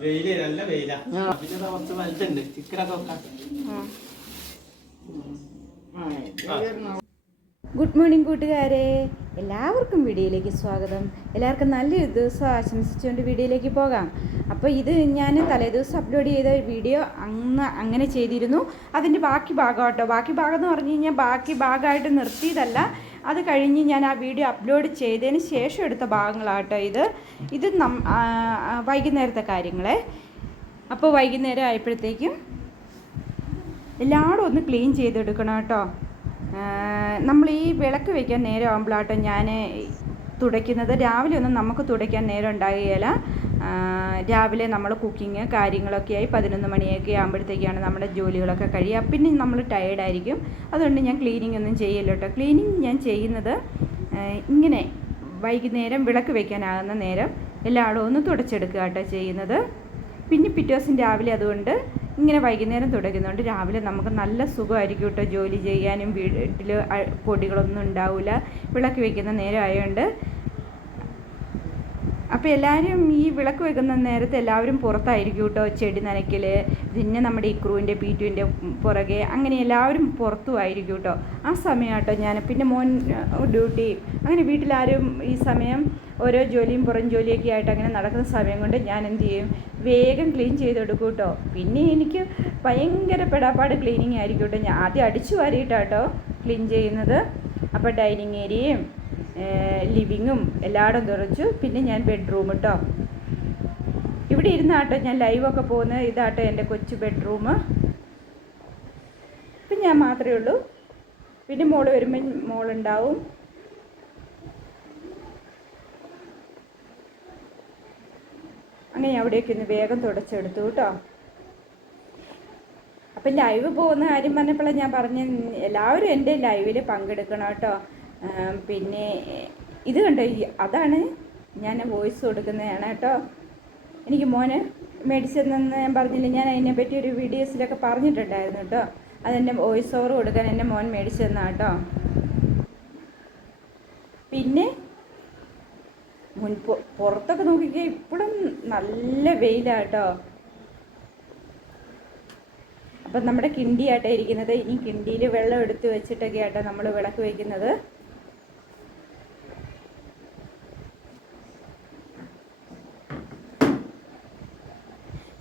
വെയിൽ നല്ല വെയിലാ. പിന്നെ ദാ കുറച്ച് വലുതുണ്ട്. ചിക്കനൊക്കെ വെക്കാൻ ഗുഡ് മോർണിംഗ് കൂട്ടുകാരെ. എല്ലാവർക്കും വീഡിയോയിലേക്ക് സ്വാഗതം. എല്ലാവർക്കും നല്ലൊരു ദിവസം ആശംസിച്ചുകൊണ്ട് വീഡിയോയിലേക്ക് പോകാം. അപ്പോൾ ഇത് ഞാൻ തലേദിവസം അപ്ലോഡ് ചെയ്ത വീഡിയോ അന്ന് അങ്ങനെ ചെയ്തിരുന്നു. അതിന്റെ ബാക്കി ഭാഗം കേട്ടോ ബാക്കി ഭാഗം എന്ന് പറഞ്ഞു കഴിഞ്ഞാൽ ബാക്കി ഭാഗമായിട്ട് നിർത്തിയതല്ല. അത് കഴിഞ്ഞ് ഞാൻ ആ വീഡിയോ അപ്ലോഡ് ചെയ്തതിന് ശേഷം എടുത്ത ഭാഗങ്ങളാട്ടോ ഇത്. ഇത് നം വൈകുന്നേരത്തെ കാര്യങ്ങളെ. അപ്പോൾ വൈകുന്നേരം ആയപ്പോഴത്തേക്കും എല്ലായിടും ഒന്ന് ക്ലീൻ ചെയ്തെടുക്കണം കേട്ടോ. നമ്മൾ ഈ വിളക്ക് വയ്ക്കാൻ നേരം ആകുമ്പോഴാട്ടോ ഞാൻ തുടയ്ക്കുന്നത്. രാവിലെ ഒന്നും നമുക്ക് തുടയ്ക്കാൻ നേരം ഉണ്ടാകുകയില്ല. രാവിലെ നമ്മൾ കുക്കിങ് കാര്യങ്ങളൊക്കെ ആയി പതിനൊന്ന് മണിയൊക്കെ ആകുമ്പോഴത്തേക്കാണ് നമ്മുടെ ജോലികളൊക്കെ കഴിയുക. പിന്നെ നമ്മൾ ടയേർഡായിരിക്കും അതുകൊണ്ട് ഞാൻ ക്ലീനിങ് ഒന്നും ചെയ്യില്ല കേട്ടോ ക്ലീനിങ് ഞാൻ ചെയ്യുന്നത് ഇങ്ങനെ വൈകുന്നേരം വിളക്ക് വയ്ക്കാനാകുന്ന നേരം എല്ലാവരും ഒന്ന് തുടച്ചെടുക്കുക കേട്ടോ ചെയ്യുന്നത്. പിന്നെ പിറ്റേ ദിവസം രാവിലെ അതുകൊണ്ട് ഇങ്ങനെ വൈകുന്നേരം തുടങ്ങുന്നതുകൊണ്ട് രാവിലെ നമുക്ക് നല്ല സുഖമായിരിക്കും കേട്ടോ ജോലി ചെയ്യാനും വീട്ടിൽ പൊടികളൊന്നും ഉണ്ടാവില്ല വിളക്ക് വയ്ക്കുന്ന നേരം ആയതുകൊണ്ട് അപ്പോൾ എല്ലാവരും ഈ വിളക്ക് വെക്കുന്ന നേരത്തെ എല്ലാവരും പുറത്തായിരിക്കും കേട്ടോ ചെടി നനയ്ക്കൽ പിന്നെ നമ്മുടെ ഇക്രുവിന്റെ പീറ്റുവിന്റെ പുറകെ അങ്ങനെ എല്ലാവരും പുറത്തുമായിരിക്കും കേട്ടോ ആ സമയം കേട്ടോ ഞാൻ പിന്നെ മോൻ ഡ്യൂട്ടി. അങ്ങനെ വീട്ടിലാരും ഈ സമയം ഓരോ ജോലിയും പുറം ജോലിയൊക്കെ ആയിട്ട് അങ്ങനെ നടക്കുന്ന സമയം കൊണ്ട് ഞാൻ എന്ത് ചെയ്യും? വേഗം ക്ലീൻ ചെയ്തെടുക്കും കേട്ടോ പിന്നെ എനിക്ക് ഭയങ്കര പെടാപ്പാട് ക്ലീനിങ് ആയിരിക്കും കേട്ടോ ഞാൻ ആദ്യം അടിച്ചു വാരിയിട്ടാട്ടോ ക്ലീൻ ചെയ്യുന്നത്. അപ്പോൾ ഡൈനിങ് ഏരിയയും ലിവിങ്ങും എല്ലായിടും തുറച്ചു. പിന്നെ ഞാൻ ബെഡ്റൂം കേട്ടോ ഇവിടെ ഇരുന്നാട്ടോ ഞാൻ ലൈവൊക്കെ പോകുന്നത്. ഇതാട്ടോ എന്റെ കൊച്ചു ബെഡ്റൂം. ഇപ്പം ഞാൻ മാത്രമേ ഉള്ളൂ. പിന്നെ മോൾ വരുമ്പോൾ മോളുണ്ടാവും. അങ്ങനെ അവിടെയൊക്കെ ഒന്ന് വേഗം തുടച്ചെടുത്തു കേട്ടോ അപ്പം ലൈവ് പോകുന്ന കാര്യം പറഞ്ഞപ്പോഴാണ് ഞാൻ പറഞ്ഞ എല്ലാവരും എന്റെ ലൈവിൽ പങ്കെടുക്കണം കേട്ടോ പിന്നെ ഇത് കണ്ടോ അതാണ് ഞാൻ വോയിസ് കൊടുക്കുന്നതാണ് കേട്ടോ. എനിക്ക് മോന് മേടിച്ചതെന്ന് ഞാൻ പറഞ്ഞില്ല ഞാൻ അതിനെപ്പറ്റി ഒരു വീഡിയോസിലൊക്കെ പറഞ്ഞിട്ടുണ്ടായിരുന്നു കേട്ടോ. അതെന്റെ വോയിസ് ഓവർ കൊടുക്കാൻ എന്റെ മോൻ മേടിച്ചതെന്നാണ് കേട്ടോ. പിന്നെ മുൻ പൊ- പുറത്തൊക്കെ നോക്കിക്കേ ഇപ്പോഴും നല്ല വെയിലാണ് കേട്ടോ. അപ്പം നമ്മുടെ കിണ്ടിയാട്ടോ ഇരിക്കുന്നത്. ഇനി കിണ്ടിയിൽ വെള്ളം എടുത്ത് വെച്ചിട്ടൊക്കെ ആട്ടോ നമ്മൾ വിളക്ക് വയ്ക്കുന്നത്.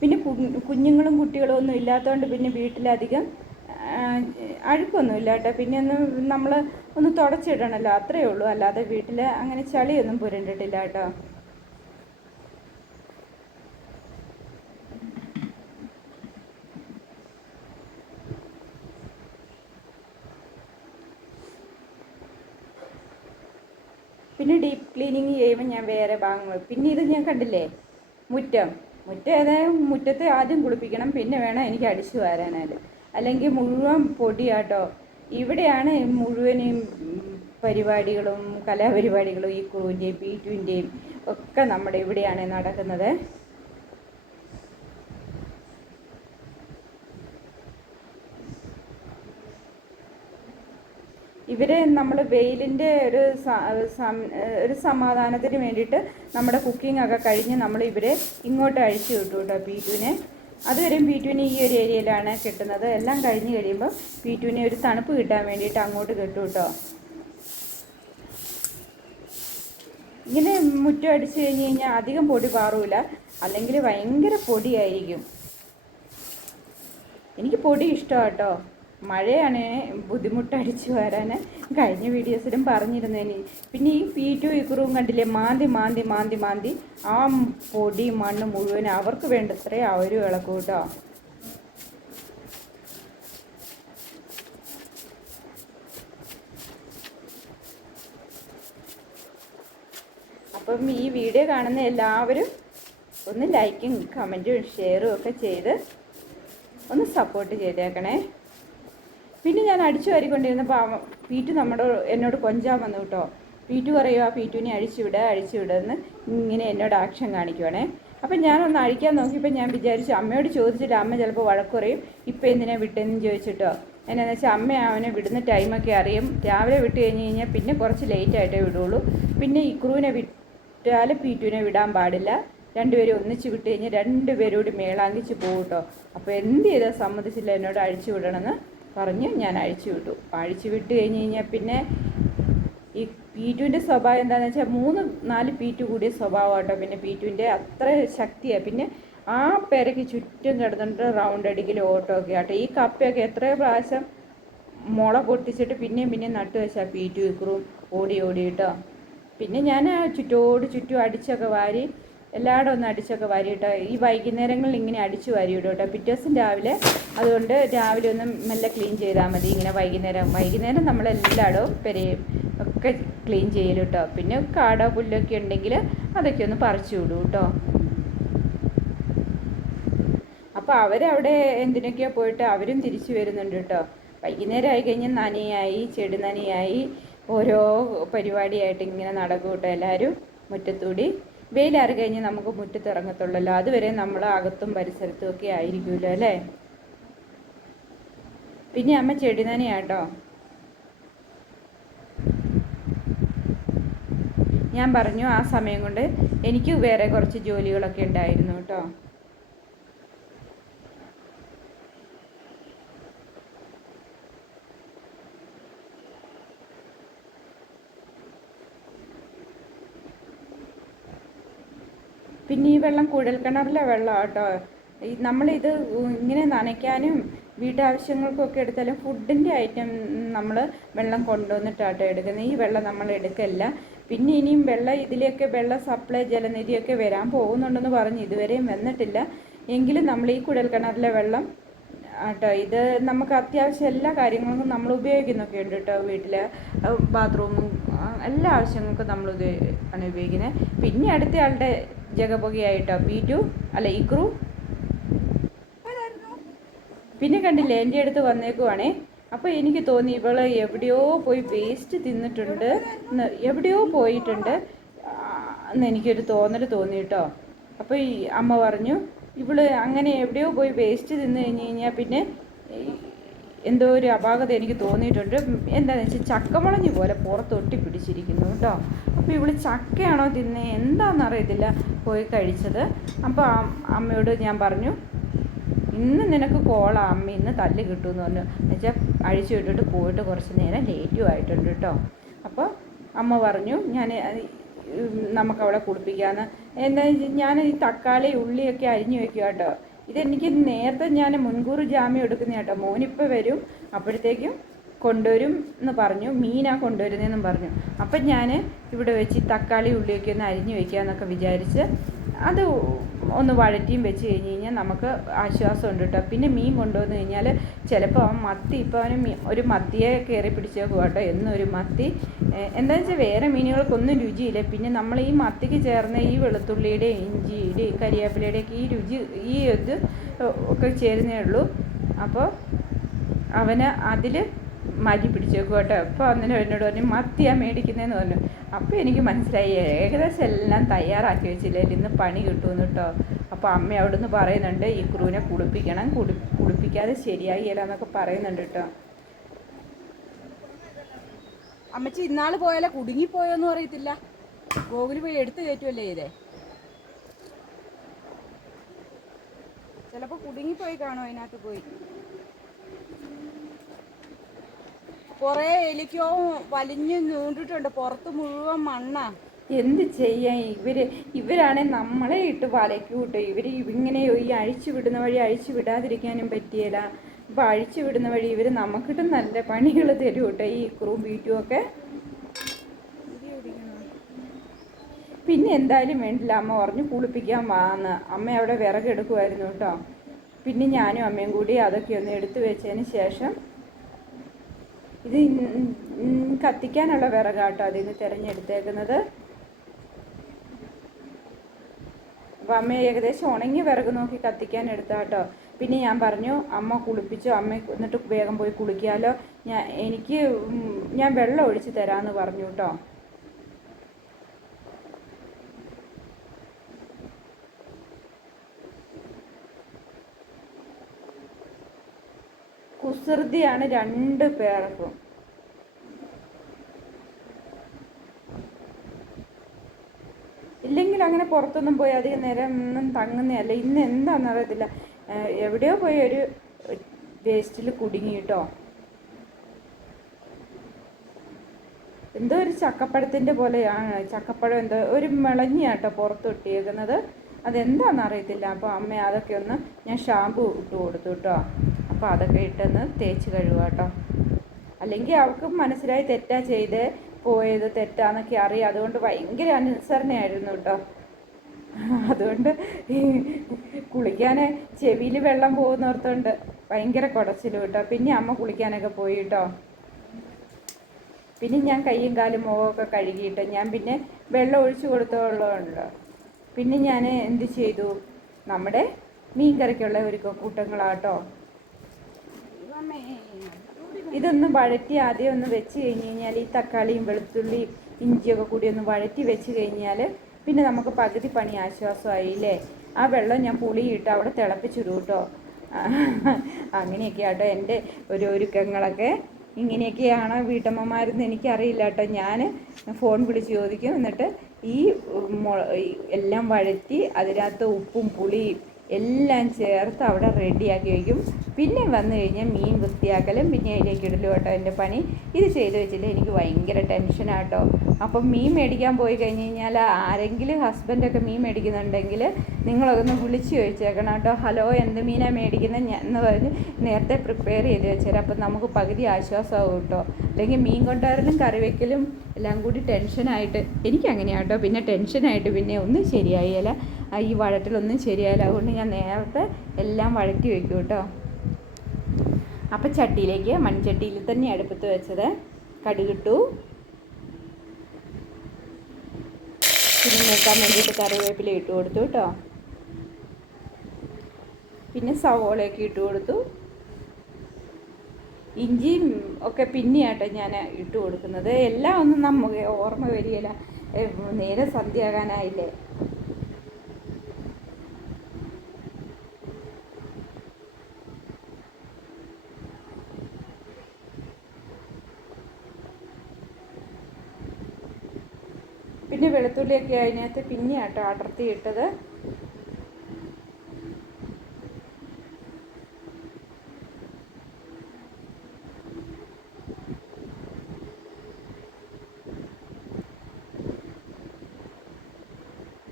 പിന്നെ കുഞ്ഞുങ്ങളും കുട്ടികളും ഒന്നും ഇല്ലാത്തതുകൊണ്ട് പിന്നെ വീട്ടിലധികം ആ, അഴുക്കൊന്നും ഇല്ല കേട്ടോ. പിന്നെ ഒന്ന് നമ്മൾ ഒന്ന് തുടച്ചിടണമല്ലോ അത്രയേ ഉള്ളൂ. അല്ലാതെ വീട്ടിൽ അങ്ങനെ ചളിയൊന്നും പുരണ്ടിട്ടില്ല കേട്ടോ. പിന്നെ ഡീപ്പ് ക്ലീനിങ് ചെയ്യുമ്പോൾ ഞാൻ വേറെ ഭാഗങ്ങൾ പിന്നെ ഇത് ഞാൻ കണ്ടില്ലേ? മുറ്റം. മുറ്റം ഏതായാലും മുറ്റത്ത് ആദ്യം കുളിപ്പിക്കണം പിന്നെ വേണം എനിക്ക് അടിച്ചു വാരാനായിട്ട്. അല്ലെങ്കിൽ മുഴുവൻ പൊടിയാട്ടോ. ഇവിടെയാണ് മുഴുവനും പരിപാടികളും കലാപരിപാടികളും ഈ ക്രൂവിന്റെയും പീറ്റുവിന്റെയും ഒക്കെ നമ്മുടെ ഇവിടെയാണ് നടക്കുന്നത്. ഇവരെ നമ്മൾ വെയിലിന്റെ ഒരു ഒരു സമാധാനത്തിന് വേണ്ടിയിട്ട് നമ്മുടെ കുക്കിംഗ് ഒക്കെ കഴിഞ്ഞ് നമ്മൾ ഇവരെ ഇങ്ങോട്ട് അഴിച്ചു വിട്ടു കേട്ടോ പീറ്റുവിനെ. അതുവരെയും പീറ്റുവിനെ ഈ ഒരു ഏരിയയിലാണ് കിട്ടുന്നത്. എല്ലാം കഴിഞ്ഞ് കഴിയുമ്പോൾ പീറ്റുവിനെ ഒരു തണുപ്പ് കിട്ടാൻ വേണ്ടിയിട്ട് അങ്ങോട്ട് കിട്ടും കേട്ടോ ഇങ്ങനെ മുറ്റം അടിച്ചു കഴിഞ്ഞ് കഴിഞ്ഞാൽ അധികം പൊടി പാറൂല. അല്ലെങ്കിൽ ഭയങ്കര പൊടിയായിരിക്കും. എനിക്ക് പൊടി ഇഷ്ടമാണ് കേട്ടോ മഴയാണ് ബുദ്ധിമുട്ടടിച്ചു വരാൻ കഴിഞ്ഞ വീഡിയോസിലും പറഞ്ഞിരുന്നേന് പിന്നെ ഈ പീറ്റും ഇക്കുറും കണ്ടില്ലേ? മാന്തി മാന്തി മാന്തി മാന്തി. ആ പൊടി മണ്ണ് മുഴുവൻ അവർക്ക് വേണ്ടത്രേ അവരും ഇളക്കും കേട്ടോ. അപ്പം ഈ വീഡിയോ കാണുന്ന എല്ലാവരും ഒന്ന് ലൈക്കും കമന്റും ഷെയറും ഒക്കെ ചെയ്ത് ഒന്ന് സപ്പോർട്ട് ചെയ്തേക്കണേ. പിന്നെ ഞാൻ അടിച്ചു വാരിക്കൊണ്ടിരുന്നപ്പോൾ അവൻ പീറ്റു നമ്മുടെ എന്നോട് കൊഞ്ചാൻ വന്നു കേട്ടോ. പീറ്റു പറയുക പീറ്റുവിനെ അഴിച്ചുവിടുക അഴിച്ചുവിടുന്ന് ഇങ്ങനെ എന്നോട് ആക്ഷൻ കാണിക്കുവാണേ. അപ്പം ഞാനൊന്ന് അഴിക്കാൻ നോക്കിയപ്പോൾ ഞാൻ വിചാരിച്ചു അമ്മയോട് ചോദിച്ചിട്ട് അമ്മ ചിലപ്പോൾ വഴക്ക് പറയും ഇപ്പം എന്തിനാ വിട്ടെന്ന് ചോദിച്ചിട്ടോ? എന്നാന്ന് വെച്ചാൽ അമ്മ അവനെ വിടുന്ന ടൈമൊക്കെ അറിയും. രാവിലെ വിട്ട് കഴിഞ്ഞ് കഴിഞ്ഞാൽ പിന്നെ കുറച്ച് ലേറ്റ് ആയിട്ടേ വിടുള്ളൂ. പിന്നെ ക്രൂവിനെ വിട്ടാൽ പീറ്റുവിനെ വിടാൻ പാടില്ല. രണ്ടുപേരും ഒന്നിച്ച് വിട്ട് കഴിഞ്ഞാൽ രണ്ടുപേരും കൂടി മേളാങ്കിച്ച് പോകും കേട്ടോ അപ്പോൾ എന്ത് ചെയ്താൽ സമ്മതിച്ചില്ല എന്നോട് അഴിച്ചു വിടണമെന്ന്. പറഞ്ഞ് ഞാൻ അഴിച്ചു വിട്ടു. അഴിച്ചു വിട്ട് കഴിഞ്ഞ് കഴിഞ്ഞാൽ പിന്നെ ഈ പീറ്റുവിന്റെ സ്വഭാവം എന്താണെന്ന് വെച്ചാൽ മൂന്ന് നാല് പീറ്റു കൂടിയ സ്വഭാവം കേട്ടോ പിന്നെ പീറ്റുവിന്റെ അത്ര ശക്തിയാണ് പിന്നെ ആ പെരയ്ക്ക് ചുറ്റും കിടന്നിട്ട് റൗണ്ട് അടിക്കൽ ഓട്ടോ ഒക്കെ ആട്ടോ. ഈ കപ്പയൊക്കെ എത്രയോ പ്രാവശ്യം മുള പൊട്ടിച്ചിട്ട് പിന്നെയും പിന്നെയും നട്ടു വെച്ചാൽ പീറ്റു ഇക്കുറും ഓടി ഓടി കേട്ടോ. പിന്നെ ഞാൻ ചുറ്റോട് ചുറ്റും അടിച്ചൊക്കെ വാരി എല്ലായിടും ഒന്ന് അടിച്ചൊക്കെ വാരിയിട്ടോ. ഈ വൈകുന്നേരങ്ങളിൽ ഇങ്ങനെ അടിച്ചു വാരിയിടും കേട്ടോ. പിറ്റേ ദിവസം രാവിലെ അതുകൊണ്ട് രാവിലെ ഒന്ന് മെല്ലെ ക്ലീൻ ചെയ്താൽ മതി. ഇങ്ങനെ വൈകുന്നേരം വൈകുന്നേരം നമ്മൾ എല്ലായിടവും പെരയും ഒക്കെ ക്ലീൻ ചെയ്യലും കേട്ടോ. പിന്നെ കാടോ പുല്ലൊക്കെ ഉണ്ടെങ്കിൽ അതൊക്കെ ഒന്ന് പറിച്ചു വിടും കേട്ടോ. അപ്പോൾ അവരവിടെ എന്തിനൊക്കെയോ പോയിട്ട് അവരും തിരിച്ചു വരുന്നുണ്ട് കേട്ടോ. വൈകുന്നേരം ആയി കഴിഞ്ഞാൽ നനയായി ചെടി നനയായി ഓരോ പരിപാടിയായിട്ട് ഇങ്ങനെ നടക്കും കേട്ടോ. എല്ലാവരും മുറ്റത്തൂടി വെയിലാറി കഴിഞ്ഞ് നമുക്ക് മുറ്റത്ത് ഇറങ്ങത്തുള്ളല്ലോ. അതുവരെ നമ്മൾ അകത്തും പരിസരത്തും ഒക്കെ ആയിരിക്കുമല്ലോ അല്ലേ? പിന്നെ അമ്മ ചെടി നനയാട്ടോ? ഞാൻ പറഞ്ഞു ആ സമയം കൊണ്ട് എനിക്ക് വേറെ കുറച്ച് ജോലികളൊക്കെ ഉണ്ടായിരുന്നു കേട്ടോ. പിന്നെ ഈ വെള്ളം കുഴൽക്കിണറിലെ വെള്ളം കേട്ടോ. നമ്മളിത് ഇങ്ങനെ നനയ്ക്കാനും വീട്ടാവശ്യങ്ങൾക്കൊക്കെ എടുത്താലും ഫുഡിന്റെ ഐറ്റം നമ്മൾ വെള്ളം കൊണ്ടുവന്നിട്ടാട്ടോ എടുക്കുന്നത് ഈ വെള്ളം നമ്മൾ എടുക്കല്ല. പിന്നെ ഇനിയും വെള്ളം ഇതിലേക്ക് വെള്ളം സപ്ലൈ ജലനിധിയൊക്കെ വരാൻ പോകുന്നുണ്ടെന്ന് പറഞ്ഞ് ഇതുവരെയും വന്നിട്ടില്ല. എങ്കിലും നമ്മൾ ഈ കുഴൽക്കിണറിലെ വെള്ളം കേട്ടോ ഇത് നമുക്ക് അത്യാവശ്യം എല്ലാ കാര്യങ്ങൾക്കും നമ്മൾ ഉപയോഗിക്കുന്നൊക്കെ ഉണ്ട് കേട്ടോ വീട്ടിൽ ബാത്റൂമും എല്ലാ ആവശ്യങ്ങൾക്കും നമ്മൾ ഉപയോഗ ആണ് ഉപയോഗിക്കുന്നത് പിന്നെ അടുത്ത ആളുടെ ജഗപുകയായിട്ടോ? പി ടു അല്ല ഇക്രു പിന്നെ കണ്ടില്ലേ എന്റെ അടുത്ത് വന്നേക്കുവാണേ. അപ്പോൾ എനിക്ക് തോന്നി ഇവൾ എവിടെയോ പോയി വേസ്റ്റ് തിന്നിട്ടുണ്ട്. എവിടെയോ പോയിട്ടുണ്ട്. എന്ന് എനിക്കൊരു തോന്നൽ തോന്നി കേട്ടോ. അപ്പോൾ ഈ അമ്മ പറഞ്ഞു ഇവൾ അങ്ങനെ എവിടെയോ പോയി വേസ്റ്റ് തിന്നു കഴിഞ്ഞ് കഴിഞ്ഞാൽ പിന്നെ എന്തോ ഒരു അപാകത എനിക്ക് തോന്നിയിട്ടുണ്ട്. എന്താണെന്ന് വെച്ചാൽ ചക്കമുളഞ്ഞ് പോലെ പുറത്തൊട്ടി പിടിച്ചിരിക്കുന്നു കേട്ടോ. അപ്പോൾ ഇവൾ ചക്കയാണോ തിന്നെ? എന്താണെന്ന് അറിയത്തില്ല. പോയി കഴിച്ചത്. അപ്പോൾ അമ്മയോട് ഞാൻ പറഞ്ഞു ഇന്ന് നിനക്ക് കോളാ അമ്മ ഇന്ന് തല്ല് കിട്ടുമെന്ന് പറഞ്ഞു. എന്നുവെച്ചാൽ അഴിച്ചു വിട്ടിട്ട് പോയിട്ട് കുറച്ച് നേരം ലേറ്റും ആയിട്ടുണ്ട് കേട്ടോ. അപ്പോൾ അമ്മ പറഞ്ഞു ഞാൻ നമുക്കവിടെ കുളിപ്പിക്കാമെന്ന് എന്താ ഞാൻ ഈ തക്കാളി ഉള്ളിയൊക്കെ അരിഞ്ഞു വെക്കുക കേട്ടോ. ഇതെനിക്ക് നേരത്തെ ഞാൻ മുൻകൂർ ജാമ്യം എടുക്കുന്ന കേട്ടോ. മോനിപ്പോൾ വരും അപ്പോഴത്തേക്കും കൊണ്ടുവരും എന്ന് പറഞ്ഞു. മീനാ കൊണ്ടുവരുന്നതെന്നും പറഞ്ഞു. അപ്പം ഞാൻ ഇവിടെ വെച്ച് തക്കാളി ഉള്ളിയൊക്കെ ഒന്ന് അരിഞ്ഞു വെക്കാമെന്നൊക്കെ വിചാരിച്ച് അത് ഒന്ന് വഴറ്റിയും വെച്ച് കഴിഞ്ഞ് കഴിഞ്ഞാൽ നമുക്ക് ആശ്വാസം ഉണ്ട് കേട്ടോ. പിന്നെ മീൻ കൊണ്ടുവന്ന് കഴിഞ്ഞാൽ ചിലപ്പോൾ അവൻ മത്തി ഇപ്പോൾ അവന് ഒരു മത്തിയെ കയറി പിടിച്ചേക്കും കേട്ടോ എന്നും ഒരു മത്തി എന്താണെന്ന് വെച്ചാൽ വേറെ മീനുകൾക്കൊന്നും രുചിയില്ല. പിന്നെ നമ്മൾ ഈ മത്തിക്ക് ചേർന്ന ഈ വെളുത്തുള്ളിയുടെയും ഇഞ്ചിയുടെയും കരിവേപ്പിലയുടെയൊക്കെ ഈ രുചി ഈ ഇത് ഒക്കെ ചേരുന്നേ ഉള്ളൂ. അപ്പോൾ അവന് അതിൽ മരി പിടിച്ചേക്കും കേട്ടോ. അപ്പോൾ അന്നേരം എന്നോട് പറഞ്ഞു മത്തിയാണ് മേടിക്കുന്നതെന്ന് പറഞ്ഞു. അപ്പോൾ എനിക്ക് മനസ്സിലായി ഏകദേശം എല്ലാം തയ്യാറാക്കി വെച്ചില്ലേ ഇന്ന് പണി കിട്ടുമെന്ന് കേട്ടോ. അപ്പോൾ അമ്മ അവിടെ നിന്ന് പറയുന്നുണ്ട് ഈ ക്രൂവിനെ കുളിപ്പിക്കണം കുടി കുളിപ്പിക്കാതെ ശരിയായില്ല എന്നൊക്കെ പറയുന്നുണ്ട് കേട്ടോ. അമ്മച്ചി ഇന്നാൾ പോയാലേ? കുടുങ്ങിപ്പോയോന്നും അറിയത്തില്ല. ഗോകുലി പോയി എടുത്തു കയറ്റുമല്ലേ ഇതേ ചിലപ്പോൾ കുടുങ്ങിപ്പോയി കാണും അതിനകത്ത് പോയി. കുറേ എലിക്കോ വലിഞ്ഞ് നീണ്ടിട്ടുണ്ട്. പുറത്ത് മുഴുവൻ മണ്ണാ. എന്ത് ചെയ്യാൻ ഇവർ? ഇവരാണെ നമ്മളെ ഇട്ട് വലയ്ക്കും കേട്ടോ. ഇവർ ഇങ്ങനെ ഈ അഴിച്ചു വിടുന്ന വഴി അഴിച്ചു വിടാതിരിക്കാനും പറ്റിയല്ല ഇപ്പൊ അഴിച്ചു വിടുന്ന വഴി ഇവർ നമുക്കിട്ട് നല്ല പണികൾ തരും കേട്ടോ ഈ ക്രൂ ബീറ്റും ഒക്കെ. പിന്നെ എന്തായാലും വേണ്ടില്ല. അമ്മ പറഞ്ഞു കുളിപ്പിക്കാൻ വാന്ന്. അമ്മ അവിടെ വിറകെടുക്കുമായിരുന്നു കേട്ടോ. പിന്നെ ഞാനും അമ്മയും കൂടി അതൊക്കെ ഒന്ന് എടുത്തു വെച്ചതിന് ശേഷം ഇത് കത്തിക്കാനുള്ള വിറകാട്ടോ അതിൽ നിന്ന് തിരഞ്ഞെടുത്തേക്കുന്നത്. അപ്പോൾ അമ്മ ഏകദേശം ഉണങ്ങി വിറക് നോക്കി കത്തിക്കാൻ എടുത്താട്ടോ. പിന്നെ ഞാൻ പറഞ്ഞു അമ്മ കുളിപ്പിച്ചു അമ്മ എന്നിട്ട് വേഗം പോയി കുളിക്കാമല്ലോ ഞാൻ എനിക്ക് ഞാൻ വെള്ളം ഒഴിച്ച് തരാമെന്ന് പറഞ്ഞു കേട്ടോ കുസൃതിയാണ് രണ്ട് പേർക്കും. ഇല്ലെങ്കിൽ അങ്ങനെ പുറത്തൊന്നും പോയി അധികം നേരം ഒന്നും തങ്ങുന്നതല്ല. ഇന്ന് എന്താണെന്ന് അറിയത്തില്ല. എവിടെയോ പോയി ഒരു വേസ്റ്റിൽ കുടുങ്ങി കേട്ടോ. എന്തോ ഒരു ചക്കപ്പഴത്തിന്റെ പോലെയാണ്. ചക്കപ്പഴം എന്തോ ഒരു മിളഞ്ഞാട്ടോ പുറത്ത് ഇട്ടിയേക്കുന്നത് അതെന്താണെന്ന് അറിയത്തില്ല. അപ്പോൾ അമ്മ അതൊക്കെ ഒന്ന് ഞാൻ ഷാമ്പു ഇട്ട് കൊടുത്തു കേട്ടോ. അപ്പോൾ അതൊക്കെ ഇട്ടൊന്ന് തേച്ച് കഴുകുക കേട്ടോ. അല്ലെങ്കിൽ അവൾക്ക് മനസ്സിലായി തെറ്റാ ചെയ്ത് പോയത് തെറ്റാന്നൊക്കെ അറിയാം. അതുകൊണ്ട് ഭയങ്കര അനുസരണയായിരുന്നു കേട്ടോ. അതുകൊണ്ട് കുളിക്കാൻ ചെവിയിൽ വെള്ളം പോകുന്നോർത്തുകൊണ്ട് ഭയങ്കര കുടച്ചിലും കേട്ടോ. പിന്നെ അമ്മ കുളിക്കാനൊക്കെ പോയി കേട്ടോ. പിന്നെ ഞാൻ കയ്യും കാലും മുഖമൊക്കെ കഴുകിയിട്ട് ഞാൻ പിന്നെ വെള്ളം ഒഴിച്ചു കൊടുത്തോളുണ്ടോ പിന്നെ ഞാൻ എന്ത് ചെയ്തു? നമ്മുടെ മീൻ കറിക്കുള്ള ഒരു കൂട്ടങ്ങളാട്ടോ ഇതൊന്ന് വഴറ്റി ആദ്യം ഒന്ന് വെച്ച് കഴിഞ്ഞ് കഴിഞ്ഞാൽ ഈ തക്കാളിയും വെളുത്തുള്ളിയും ഇഞ്ചിയൊക്കെ കൂടി ഒന്ന് വഴറ്റി വെച്ച് കഴിഞ്ഞാൽ പിന്നെ നമുക്ക് പകുതി പണി ആശ്വാസമായി ആശ്വാസമായില്ലേ? ആ വെള്ളം ഞാൻ പുളിയിട്ട് അവിടെ തിളപ്പിച്ചിടും കേട്ടോ. അങ്ങനെയൊക്കെ ആട്ടോ എന്റെ ഒരു ഒരുക്കങ്ങളൊക്കെ. ഇങ്ങനെയൊക്കെയാണ് വീട്ടമ്മമാരെന്ന് എനിക്കറിയില്ല കേട്ടോ. ഞാൻ ഫോൺ വിളിച്ച് ചോദിക്കും. എന്നിട്ട് ഈ എല്ലാം വഴറ്റി അതിനകത്ത് ഉപ്പും പുളിയും എല്ലാം ചേർത്ത് അവിടെ റെഡിയാക്കി വയ്ക്കും. പിന്നെ വന്നു കഴിഞ്ഞാൽ മീൻ വൃത്തിയാക്കലും പിന്നെ അതിലേക്ക് ഇടലും കേട്ടോ എന്റെ പണി. ഇത് ചെയ്ത് വെച്ചിട്ട് എനിക്ക് ഭയങ്കര ടെൻഷനാട്ടോ അപ്പം മീൻ മേടിക്കാൻ പോയി കഴിഞ്ഞ് കഴിഞ്ഞാൽ ആരെങ്കിലും ഹസ്ബൻഡൊക്കെ മീൻ മേടിക്കുന്നുണ്ടെങ്കിൽ നിങ്ങളതൊന്ന് വിളിച്ച് ചോദിച്ചേക്കണം കേട്ടോ. ഹലോ എന്ത് മീനാണ് മേടിക്കുന്നത് ഞാൻ എന്ന് പറഞ്ഞ് നേരത്തെ പ്രിപ്പയർ ചെയ്ത് വെച്ചേരാം. അപ്പം നമുക്ക് പകുതി ആശ്വാസമാവും കേട്ടോ. അല്ലെങ്കിൽ മീൻ കൊണ്ടുവരലും കറി വെക്കലും എല്ലാം കൂടി ടെൻഷനായിട്ട് എനിക്കങ്ങനെയാണ് കേട്ടോ. പിന്നെ ടെൻഷനായിട്ട് പിന്നെ ഒന്നും ശരിയായില്ല. ഈ വഴറ്റിലൊന്നും ശരിയായില്ല. അതുകൊണ്ട് ഞാൻ നേരത്തെ എല്ലാം വഴറ്റി വെക്കും കേട്ടോ. അപ്പം ചട്ടിയിലേക്ക് മൺചട്ടിയിൽ തന്നെ അടുപ്പത്ത് വെച്ചത്. കടുകിട്ടു പിന്നെ മൂക്കാൻ വേണ്ടിയിട്ട് കറിവേപ്പില ഇട്ട് കൊടുത്തു കേട്ടോ. പിന്നെ സവോളയൊക്കെ ഇട്ട് കൊടുത്തു. ഇഞ്ചിയും ഒക്കെ പിന്നെയാട്ടോ ഞാൻ ഇട്ട് കൊടുക്കുന്നത്. എല്ലാം ഒന്നും നമുക്ക് ഓർമ്മ വരികയില്ല. നേരെ സന്ധ്യയാകാനായില്ലേ പിന്നെ വെളുത്തുള്ളിയൊക്കെ അതിനകത്ത് പിന്നെ ആട്ടോ അടർത്തി ഇട്ടത്.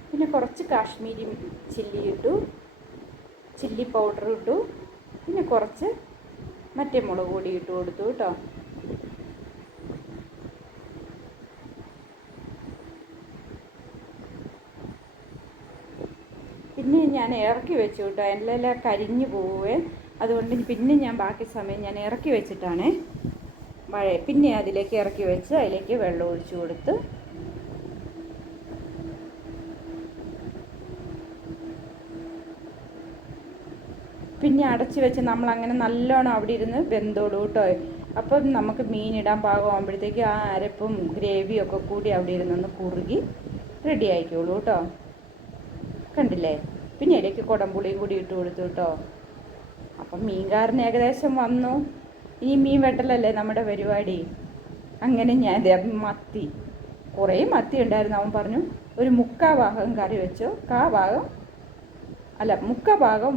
പിന്നെ കുറച്ച് കാശ്മീരി ചില്ലി ഇട്ടു. ചില്ലി പൗഡർ ഇട്ടു. പിന്നെ കുറച്ച് മറ്റേ മുളക് പൊടി ഇട്ട് കൊടുത്തു കേട്ടോ. പിന്നെ ഞാൻ ഇറക്കി വെച്ചു കേട്ടോ. എല്ലാം കരിഞ്ഞു പോവേ അതുകൊണ്ട് പിന്നെ ഞാൻ ബാക്കി സമയം ഞാൻ ഇറക്കി വെച്ചിട്ടാണ് മഴ പിന്നെ അതിലേക്ക് ഇറക്കി വെച്ച് അതിലേക്ക് വെള്ളം ഒഴിച്ചു കൊടുത്ത് പിന്നെ അടച്ചു വെച്ച് നമ്മൾ അങ്ങനെ നല്ലോണം അവിടെ ഇരുന്ന് വെന്തോളൂ കേട്ടോ. അപ്പം നമുക്ക് മീനിടാൻ പാകമാകുമ്പോഴത്തേക്ക് ആ അരപ്പും ഗ്രേവിയും ഒക്കെ കൂടി അവിടെ ഇരുന്നൊന്ന് കുറുകി റെഡി ആയിക്കോളൂ കേട്ടോ. കണ്ടില്ലേ? പിന്നെ ഇടയ്ക്ക് കുടംപുളിയും കൂടി ഇട്ട് കൊടുത്തു കേട്ടോ. അപ്പം മീൻകാരൻ ഏകദേശം വന്നു. ഇനി മീൻ വെട്ടലല്ലേ നമ്മുടെ പരിപാടി? അങ്ങനെ ഞാൻ മത്തി. കുറേ മത്തി ഉണ്ടായിരുന്നു. അവൻ പറഞ്ഞു ഒരു മുക്കാ ഭാഗം കറി വെച്ചു. കാ ഭാഗം അല്ല മുക്ക ഭാഗം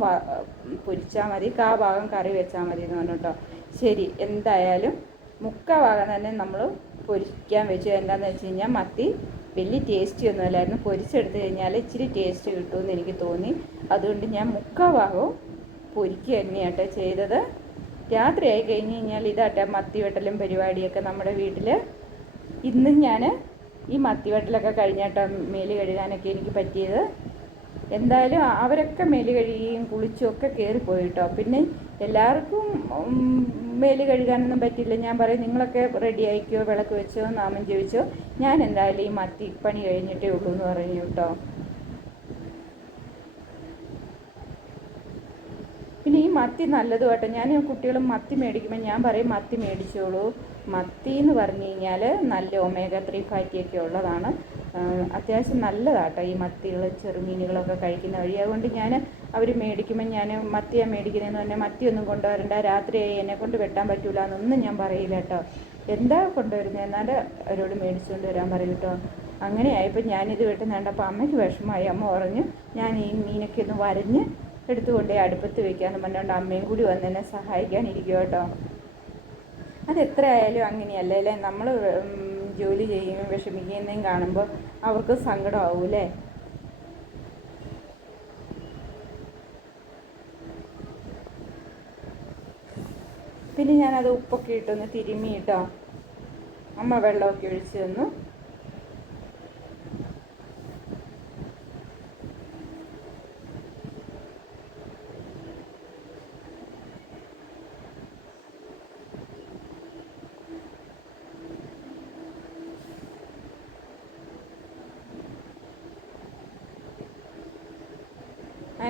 പൊരിച്ചാൽ മതി. കാ ഭാഗം കറി വെച്ചാൽ മതി എന്ന് പറഞ്ഞു കേട്ടോ. ശരി എന്തായാലും മുക്ക ഭാഗം തന്നെ നമ്മൾ പൊരിക്കാൻ വെച്ചു. എന്താണെന്ന് വെച്ച് കഴിഞ്ഞാൽ മത്തി വലിയ ടേസ്റ്റി ഒന്നുമല്ലായിരുന്നു പൊരിച്ചെടുത്ത് കഴിഞ്ഞാൽ ഇച്ചിരി ടേസ്റ്റ് കിട്ടുമെന്ന് എനിക്ക് തോന്നി. അതുകൊണ്ട് ഞാൻ മുക്കാഭാഗവും പൊരിക്കുക തന്നെയാട്ടോ ചെയ്തത്. രാത്രിയായി കഴിഞ്ഞ് കഴിഞ്ഞാൽ ഇതാട്ടെ മത്തിവെട്ടലും പരിപാടിയൊക്കെ നമ്മുടെ വീട്ടിൽ ഇന്നും ഞാൻ ഈ മത്തിവെട്ടലൊക്കെ കഴിഞ്ഞാട്ടോ മേൽ കഴുകാനൊക്കെ എനിക്ക് പറ്റിയത്. എന്തായാലും അവരൊക്കെ മേൽ കഴുകുകയും കുളിച്ചും ഒക്കെ കയറിപ്പോയിട്ടോ പിന്നെ എല്ലാവർക്കും മേൽ കഴുകാനൊന്നും പറ്റില്ല ഞാൻ പറയും നിങ്ങളൊക്കെ റെഡി ആയിക്കോ? വിളക്ക് വെച്ചോ? നാമം ജപിച്ചോ? ഞാൻ എന്തായാലും ഈ മത്തി പണി കഴിഞ്ഞിട്ടേ ഉള്ളൂ എന്ന് പറഞ്ഞു കേട്ടോ. പിന്നെ ഈ മത്തി നല്ലത് കേട്ടോ ഞാൻ കുട്ടികൾ മത്തി മേടിക്കുമ്പോൾ ഞാൻ പറയും മത്തി മേടിച്ചോളൂ. മത്തി എന്ന് പറഞ്ഞു കഴിഞ്ഞാൽ നല്ല ഒമേഗ ത്രീ ഫാറ്റിയൊക്കെ ഉള്ളതാണ്. അത്യാവശ്യം നല്ലതാട്ടോ ഈ മത്തികൾ ചെറുമീനുകളൊക്കെ കഴിക്കുന്ന വഴി. അതുകൊണ്ട് ഞാൻ അവർ മേടിക്കുമ്പോൾ ഞാൻ മത്തിയാണ് മേടിക്കുന്നതെന്ന് പറഞ്ഞാൽ മത്തിയൊന്നും കൊണ്ടുവരണ്ട രാത്രിയായി എന്നെ കൊണ്ട് വെട്ടാൻ പറ്റൂല എന്നൊന്നും ഞാൻ പറയില്ല കേട്ടോ എന്താ കൊണ്ടുവരുന്നത് എന്നാൽ അവരോട് മേടിച്ചുകൊണ്ട് വരാൻ പറയും കേട്ടോ അങ്ങനെ ആയപ്പോൾ ഞാനിത് വെട്ടുന്നുണ്ടപ്പോൾ അമ്മയ്ക്ക് വിഷമമായി. അമ്മ പറഞ്ഞു ഞാൻ ഈ മീനൊക്കെ ഒന്ന് വരഞ്ഞ് എടുത്തുകൊണ്ട് അടുപ്പത്ത് വെക്കാമെന്ന് പറഞ്ഞുകൊണ്ട് അമ്മയും കൂടി വന്ന് എന്നെ സഹായിക്കാനിരിക്കും കേട്ടോ അതെത്ര ആയാലും അങ്ങനെയല്ലേ അല്ലേ? നമ്മൾ ജോലി ചെയ്യുകയും വിഷമിക്കുന്നതും കാണുമ്പോൾ അവർക്ക് സങ്കടമാവൂലേ പിന്നെ ഞാനത് ഉപ്പൊക്കെ ഇട്ടൊന്ന് തിരുമ്മിയിട്ടോ അമ്മ വെള്ളമൊക്കെ ഒഴിച്ച് തന്നു.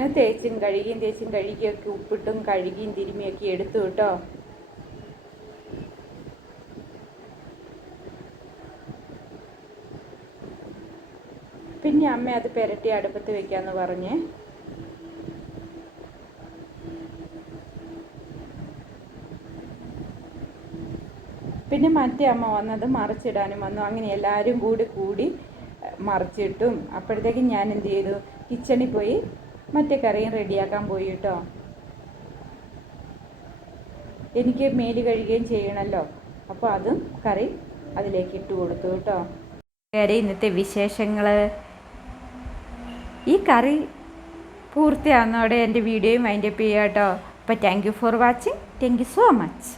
അങ്ങനെ തേച്ചും കഴുകിയും തേച്ചും കഴുകിയൊക്കെ ഉപ്പിട്ടും കഴുകിയും തിരുമിയൊക്കെ എടുത്തു കേട്ടോ. പിന്നെ അമ്മ അത് പെരട്ടി അടുപ്പത്ത് വെക്കാന്ന് പറഞ്ഞ്. പിന്നെ മറ്റേ അമ്മ വന്നത് മറിച്ചിടാനും വന്നു. അങ്ങനെ എല്ലാവരും കൂടി കൂടി മറിച്ചിട്ടും. അപ്പോഴത്തേക്കും ഞാൻ എന്ത് ചെയ്തു? കിച്ചണിൽ പോയി മറ്റേ കറിയും റെഡിയാക്കാൻ പോയി കേട്ടോ. എനിക്ക് മേൽ കഴുകുകയും ചെയ്യണമല്ലോ അപ്പോൾ അതും കറി അതിലേക്ക് ഇട്ട് കൊടുത്തു കേട്ടോ. കറി ഇന്നത്തെ വിശേഷങ്ങൾ ഈ കറി പൂർത്തിയാകുന്നതോടെ എന്റെ വീഡിയോയും വൈൻഡപ്പ് ചെയ്യാം കേട്ടോ. അപ്പോൾ thank you for watching thank you so much